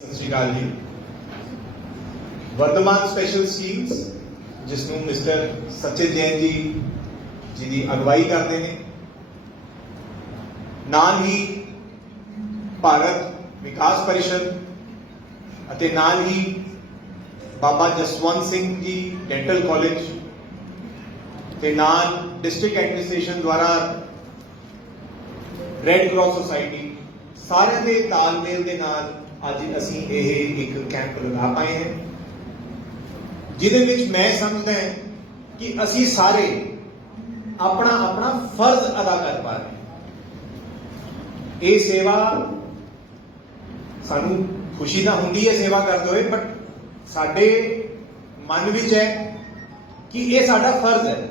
ਸਤਿ ਸ਼੍ਰੀ ਅਕਾਲ ਜੀ। ਵਰਤਮਾਨ ਸਪੈਸ਼ਲ ਸਕੀਮਸ ਜਿਸ ਨੂੰ ਮਿਸਟਰ ਸਚਿਨ ਜੈਨ ਜੀ ਜੀ ਦੀ ਅਗਵਾਈ ਕਰਦੇ ਨੇ। ਨਾਲ ਹੀ ਭਾਰਤ ਵਿਕਾਸ ਪਰਿਸ਼ਦ ਅਤੇ ਨਾਲ ਹੀ ਬਾਬਾ ਜਸਵੰਤ ਸਿੰਘ ਜੀ ਡੈਂਟਲ ਕਾਲਜ ਤੇ ਨਾਲ ਡਿਸਟ੍ਰਿਕਟ ਐਡਮਿਨਿਸਟ੍ਰੇਸ਼ਨ ਦੁਆਰਾ ਰੈੱਡ ਕਰਾਸ ਸੁਸਾਇਟੀ ਸਾਰਿਆਂ ਦੇ ਤਾਲਮੇਲ ਦੇ ਨਾਲ ਅੱਜ ਅਸੀਂ ਇਹ ਇੱਕ ਕੈਂਪ ਲਗਾ ਪਾਏ ਹਾਂ। ਜਿਹਦੇ ਵਿੱਚ ਮੈਂ ਸਮਝਦਾ ਹਾਂ ਕਿ ਅਸੀਂ ਸਾਰੇ ਆਪਣਾ ਆਪਣਾ ਫਰਜ਼ ਅਦਾ ਕਰ ਪਾ ਰਹੇ ਇਹ ਸੇਵਾ ਸਾਨੂੰ ਖੁਸ਼ੀ ਤਾਂ ਹੁੰਦੀ ਹੈ ਸੇਵਾ ਕਰਦੇ ਹੋਏ ਬਟ ਸਾਡੇ ਮਨ ਵਿੱਚ ਹੈ ਕਿ ਇਹ ਸਾਡਾ ਫਰਜ਼ ਹੈ।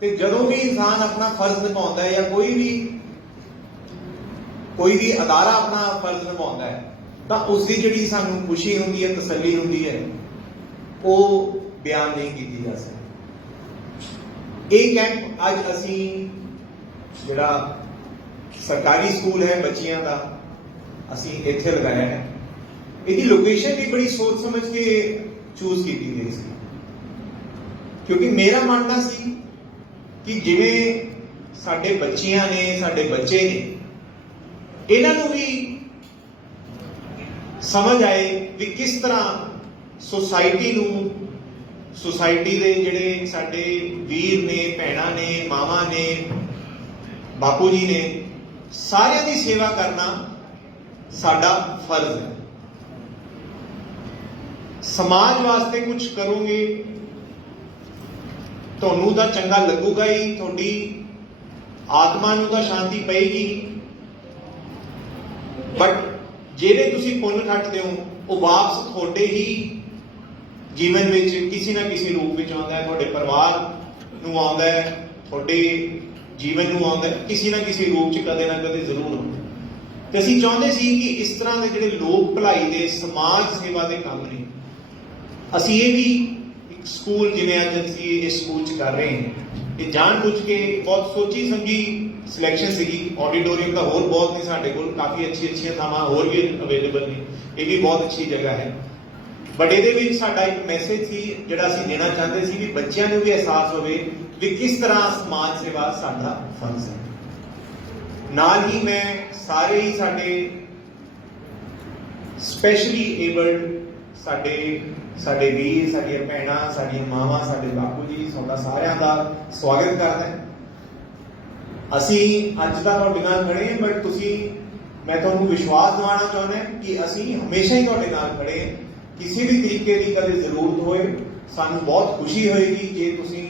ਤੇ ਜਦੋਂ ਵੀ ਇਨਸਾਨ ਆਪਣਾ ਫਰਜ਼ ਨਿਭਾਉਂਦਾ ਹੈ ਜਾਂ ਕੋਈ ਵੀ ਕੋਈ ਵੀ ਅਦਾਰਾ ਆਪਣਾ ਫਰਜ਼ ਨਿਭਾਉਂਦਾ ਹੈ, ਤਾਂ ਉਸ ਦੀ ਜਿਹੜੀ ਸਾਨੂੰ ਖੁਸ਼ੀ ਹੁੰਦੀ ਹੈ, ਤਸੱਲੀ ਹੁੰਦੀ ਹੈ, ਉਹ ਬਿਆਨ ਨਹੀਂ ਕੀਤੀ ਜਾ ਸਕਦੀ। ਇਹ ਕੈਂਪ ਅੱਜ ਅਸੀਂ ਜਿਹੜਾ ਸਰਕਾਰੀ ਸਕੂਲ ਹੈ ਬੱਚਿਆਂ ਦਾ, ਅਸੀਂ ਇੱਥੇ ਲਗਾਇਆ ਹੈ। ਇਹਦੀ ਲੋਕੇਸ਼ਨ ਵੀ ਬੜੀ ਸੋਚ ਸਮਝ ਕੇ ਚੂਜ਼ ਕੀਤੀ ਗਈ ਸੀ। ਕਿਉਂਕਿ ਮੇਰਾ ਮੰਨਣਾ ਸੀ ਕਿ ਜਿਵੇਂ ਸਾਡੇ ਬੱਚੀਆਂ ਨੇ, ਸਾਡੇ ਬੱਚੇ ਨੇ ਇਹਨਾਂ ਨੂੰ ਵੀ ਸਮਝ ਆਏ ਵੀ ਕਿਸ ਤਰ੍ਹਾਂ ਸੁਸਾਇਟੀ ਨੂੰ ਸੁਸਾਇਟੀ ਦੇ ਜਿਹੜੇ ਸਾਡੇ ਵੀਰ ਨੇ, ਭੈਣਾਂ ਨੇ, ਮਾਵਾਂ ਨੇ ਬਾਪੂ ਜੀ ਨੇ, ਸਾਰਿਆਂ ਦੀ ਸੇਵਾ ਕਰਨਾ ਸਾਡਾ ਫਰਜ਼ ਹੈ। ਸਮਾਜ ਵਾਸਤੇ ਕੁਝ ਕਰੋਗੇ, ਤੁਹਾਨੂੰ ਤਾਂ ਚੰਗਾ ਲੱਗੂਗਾ ਹੀ, ਤੁਹਾਡੀ ਆਤਮਾ ਨੂੰ ਤਾਂ ਸ਼ਾਂਤੀ ਪਏਗੀ। ਬਟ ਜਿਹੜੇ ਤੁਸੀਂ ਪੁੰਨ ਖੱਟਦੇ ਹੋ, ਉਹ ਵਾਪਸ ਤੁਹਾਡੇ ਹੀ ਜੀਵਨ ਵਿੱਚ ਕਿਸੇ ਨਾ ਕਿਸੇ ਰੂਪ ਵਿੱਚ ਆਉਂਦਾ ਹੈ, ਤੁਹਾਡੇ ਪਰਿਵਾਰ ਨੂੰ ਆਉਂਦਾ ਹੈ, ਤੁਹਾਡੇ ਜੀਵਨ ਨੂੰ ਆਉਂਦਾ ਹੈ, ਕਿਸੇ ਨਾ ਕਿਸੇ ਰੂਪ 'ਚ ਕਦੇ ਨਾ ਕਦੇ ਜ਼ਰੂਰ ਆਉਂਦਾ ਤੇ ਅਸੀਂ ਚਾਹੁੰਦੇ ਸੀ ਕਿ ਇਸ ਤਰ੍ਹਾਂ ਦੇ ਜਿਹੜੇ ਲੋਕ ਭਲਾਈ ਦੇ, ਸਮਾਜ ਸੇਵਾ ਦੇ ਕੰਮ ਨੇ, ਅਸੀਂ ਇਹ ਵੀ ਇੱਕ ਸਕੂਲ ਜਿਵੇਂ ਅੱਜ ਅਸੀਂ ਇਸ ਸਕੂਲ 'ਚ ਕਰ ਰਹੇ ਹਾਂ। ਇਹ ਜਾਣ ਬੁੱਝ ਕੇ ਬਹੁਤ ਸੋਚੀ ਸਮਝੀ ਸਿਲੈਕਸ਼ਨ ਸੀਗੀ ਆਡੀਟੋਰੀਅਮ ਦਾ ਹੋਰ ਬਹੁਤ ਨਹੀਂ ਸਾਡੇ ਕੋਲ, ਕਾਫੀ ਅੱਛੀ ਅੱਛੀਆਂ ਥਾਵਾਂ ਹੋਰ ਵੀ ਅਵੇਲੇਬਲ ਨੇ, ਇਹ ਵੀ ਬਹੁਤ ਅੱਛੀ ਜਗ੍ਹਾ ਹੈ। ਬਟ ਇਹਦੇ ਵਿੱਚ ਸਾਡਾ ਇੱਕ ਮੈਸੇਜ ਸੀ, ਜਿਹੜਾ ਅਸੀਂ ਦੇਣਾ ਚਾਹੁੰਦੇ ਸੀ ਕਿ ਬੱਚਿਆਂ ਨੂੰ ਵੀ ਅਹਿਸਾਸ ਹੋਵੇ ਵੀ ਕਿਸ ਤਰ੍ਹਾਂ ਸਮਾਜ ਸੇਵਾ ਸਾਡਾ ਫਰਜ਼ ਹੈ। ਨਾਲ ਹੀ ਮੈਂ ਸਾਰੇ ਹੀ ਸਾਡੇ ਸਪੈਸ਼ਲੀ ਏਬਲਡ ਸਾਡੇ ਸਾਡੇ ਵੀਰ, ਸਾਡੀਆਂ ਭੈਣਾਂ, ਸਾਡੀਆਂ ਮਾਵਾਂ, ਸਾਡੇ ਬਾਪੂ ਜੀ ਸਾਡਾ ਸਾਰਿਆਂ ਦਾ ਸਵਾਗਤ ਕਰਦਾ ਹਾਂ। ਅਸੀਂ ਅੱਜ ਤਾਂ ਤੁਹਾਡੇ ਨਾਲ ਖੜੇ ਹਾਂ ਬਟ ਤੁਸੀਂ, ਮੈਂ ਤੁਹਾਨੂੰ ਵਿਸ਼ਵਾਸ ਦਿਵਾਉਣਾ ਚਾਹੁੰਦਾ ਕਿ ਅਸੀਂ ਹਮੇਸ਼ਾ ਹੀ ਤੁਹਾਡੇ ਨਾਲ ਖੜੇ ਹਾਂ। ਕਿਸੇ ਵੀ ਤਰੀਕੇ ਦੀ ਕਦੇ ਜ਼ਰੂਰਤ ਹੋਏ, ਸਾਨੂੰ ਬਹੁਤ ਖੁਸ਼ੀ ਹੋਏਗੀ ਜੇ ਤੁਸੀਂ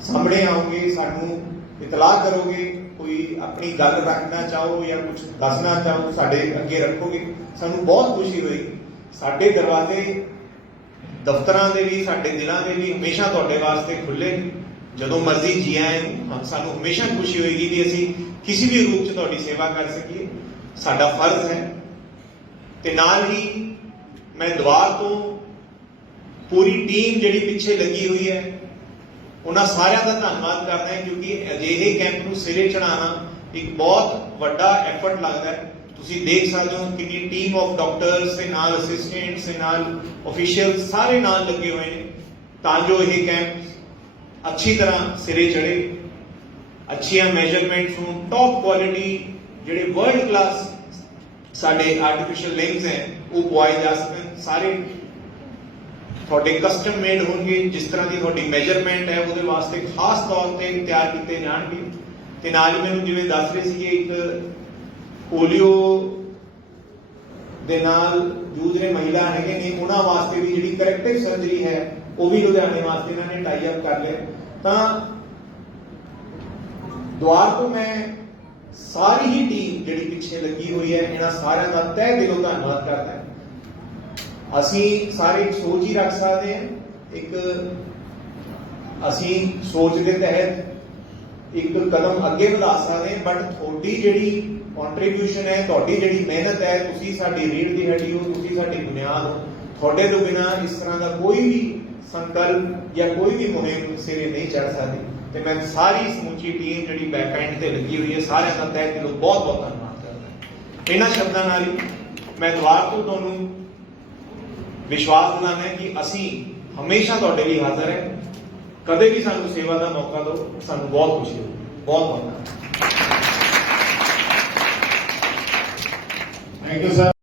ਸਾਹਮਣੇ ਆਓਗੇ, ਸਾਨੂੰ ਇਤਲਾਹ ਕਰੋਗੇ, ਕੋਈ ਆਪਣੀ ਗੱਲ ਰੱਖਣਾ ਚਾਹੋ ਜਾਂ ਕੁਝ ਦੱਸਣਾ ਚਾਹੋ, ਸਾਡੇ ਅੱਗੇ ਰੱਖੋਗੇ, ਸਾਨੂੰ ਬਹੁਤ ਖੁਸ਼ੀ ਹੋਏਗੀ। ਸਾਡੇ ਦਰਵਾਜ਼ੇ ਦਫ਼ਤਰਾਂ ਦੇ ਵੀ, ਸਾਡੇ ਦਿਲਾਂ ਦੇ ਵੀ ਹਮੇਸ਼ਾ ਤੁਹਾਡੇ ਵਾਸਤੇ ਖੁੱਲੇ ਨੇ। ਜਦੋਂ ਮਰਜ਼ੀ ਜੀ ਆਏ ਸਾਨੂੰ ਹਮੇਸ਼ਾ ਖੁਸ਼ੀ ਹੋਏਗੀ ਵੀ ਅਸੀਂ ਕਿਸੇ ਵੀ ਰੂਪ 'ਚ ਤੁਹਾਡੀ ਸੇਵਾ ਕਰ ਸਕੀਏ। ਸਾਡਾ ਫਰਜ਼ ਹੈ। ਤੇ ਨਾਲ ਹੀ ਮੈਂ ਦੁਆਰ ਤੋਂ ਪੂਰੀ ਟੀਮ ਜਿਹੜੀ ਪਿੱਛੇ ਲੱਗੀ ਹੋਈ ਹੈ, ਉਹਨਾਂ ਸਾਰਿਆਂ ਦਾ ਧੰਨਵਾਦ ਕਰਦਾ ਹਾਂ ਕਿਉਂਕਿ ਅਜਿਹੇ ਕੈਂਪ ਨੂੰ ਸਿਰੇ ਚੜਾਉਣਾ ਇੱਕ ਬਹੁਤ ਵੱਡਾ ਐਫਰਟ ਲੱਗਦਾ ਹੈ। ਤੁਸੀਂ ਦੇਖ ਸਕਦੇ ਹੋ ਕਿੰਨੀ ਟੀਮ ਆਫ ਡਾਕਟਰਸ ਦੇ ਨਾਲ ਅਸਿਸਟੈਂਟਸ ਦੇ ਨਾਲ ਅਫੀਸ਼ੀਅਲ ਸਾਰੇ ਨਾਲ ਲੱਗੇ ਹੋਏ ਨੇ। ਤਾਂ ਜੋ ਇਹ ਕੈਂਪ ਅੱਛੀ ਤਰ੍ਹਾਂ ਸਿਰੇ ਚੜੇ ਅੱਛੀਆਂ ਮੈਜਰਮੈਂਟਸ ਨੂੰ ਟੌਪ ਕੁਆਲਿਟੀ ਜਿਹੜੇ ਵਰਲਡ ਕਲਾਸ ਸਾਡੇ ਆਰਟੀਫੀਸ਼ੀਅਲ ਲਿੰਗਸ ਹੈ, ਉਹ ਪਵਾਏ ਜਾ ਸਕਣ। ਸਾਰੇ ਤੁਹਾਡੇ ਕਸਟਮ ਮੇਡ ਹੋਣਗੇ। ਜਿਸ ਤਰ੍ਹਾਂ ਦੀ ਤੁਹਾਡੀ ਮੈਜਰਮੈਂਟ ਹੈ, ਉਹਦੇ ਵਾਸਤੇ ਖਾਸ ਤੌਰ ਤੇ ਤਿਆਰ ਕੀਤੇ ਜਾਣਗੇ। ਤੇ ਨਾਲ ਹੀ ਮੈਨੂੰ ਜਿਵੇਂ ਦੱਸ ਰਹੇ ਸੀਗੇ, ਇੱਕ ਪੋਲੀਓ ਦੇ ਨਾਲ ਜੂਝ ਰਹੇ ਮਹਿਲਾ ਹੈਗੇ ਨੇ, ਉਹਨਾਂ ਵਾਸਤੇ ਵੀ ਜਿਹੜੀ ਕਰੈਕਟਿਵ ਸਰਜਰੀ ਹੈ, ਉਹ ਵੀ ਲੁਧਿਆਣੇ ਵਾਸਤੇ ਇਹਨਾਂ ਨੇ ਟਾਈ ਅਪ ਕਰ ਲਿਆ। ਤਾਂ ਦੁਆਰ ਤੋਂ ਮੈਂ ਸਾਰੀ ਹੀ ਟੀਮ ਜਿਹੜੀ ਪਿੱਛੇ ਲੱਗੀ ਹੋਈ ਹੈ, ਇਹਨਾਂ ਸਾਰਿਆਂ ਦਾ ਤਹਿ ਦਿਲੋਂ ਧੰਨਵਾਦ ਕਰਦਾ ਹਾਂ। ਅਸੀਂ ਸਾਰੇ ਸੋਚ ਹੀ ਰੱਖ ਸਕਦੇ ਹਾਂ। ਇੱਕ ਅਸੀਂ ਸੋਚ ਦੇ ਤਹਿਤ ਇੱਕ ਕਦਮ ਅੱਗੇ ਵਧਾ ਸਕਦੇ ਹਾਂ ਬਟ ਤੁਹਾਡੀ ਜਿਹੜੀ ਕੰਟਰੀਬਿਊਸ਼ਨ ਹੈ, ਤੁਹਾਡੀ ਜਿਹੜੀ ਮਿਹਨਤ ਹੈ, ਤੁਸੀਂ ਸਾਡੀ ਰੀੜ ਦੀ ਹੱਡੀ ਹੋ, ਤੁਸੀਂ ਸਾਡੀ ਬੁਨਿਆਦ ਹੋ। ਤੁਹਾਡੇ ਤੋਂ ਬਿਨਾ ਇਸ ਤਰ੍ਹਾਂ ਦਾ ਕੋਈ ਵੀ ਸੰਕਲਪ ਜਾਂ ਕੋਈ ਵੀ ਮੁਹਿੰਮ ਸਿਰੇ ਨਹੀਂ ਚੜ ਸਕਦੀ। ਤੇ ਮੈਂ ਸਾਰੀ ਸਮੁੱਚੀ ਟੀਮ ਜਿਹੜੀ ਬੈਕ ਐਂਡ ਤੇ ਲੱਗੀ ਹੋਈ ਹੈ ਸਾਰੇ ਦਾ ਤਹਿ ਦਿਲੋਂ ਬਹੁਤ ਬਹੁਤ ਧੰਨਵਾਦ ਕਰਦਾ ਇਹਨਾਂ ਸ਼ਬਦਾਂ ਨਾਲ ਹੀ ਮੈਂ ਦੁਬਾਰਾ ਤੋਂ ਤੁਹਾਨੂੰ ਵਿਸ਼ਵਾਸ ਦਿਲਾਣਾ ਕਿ ਅਸੀਂ ਹਮੇਸ਼ਾ ਤੁਹਾਡੇ ਲਈ ਹਾਜ਼ਰ ਹੈ। ਕਦੇ ਵੀ ਸਾਨੂੰ ਸੇਵਾ ਦਾ ਮੌਕਾ ਦਿਓ, ਸਾਨੂੰ ਬਹੁਤ ਖੁਸ਼ੀ ਹੋਊਗੀ ਬਹੁਤ ਬਹੁਤ ਧੰਨਵਾਦ। Thank you sir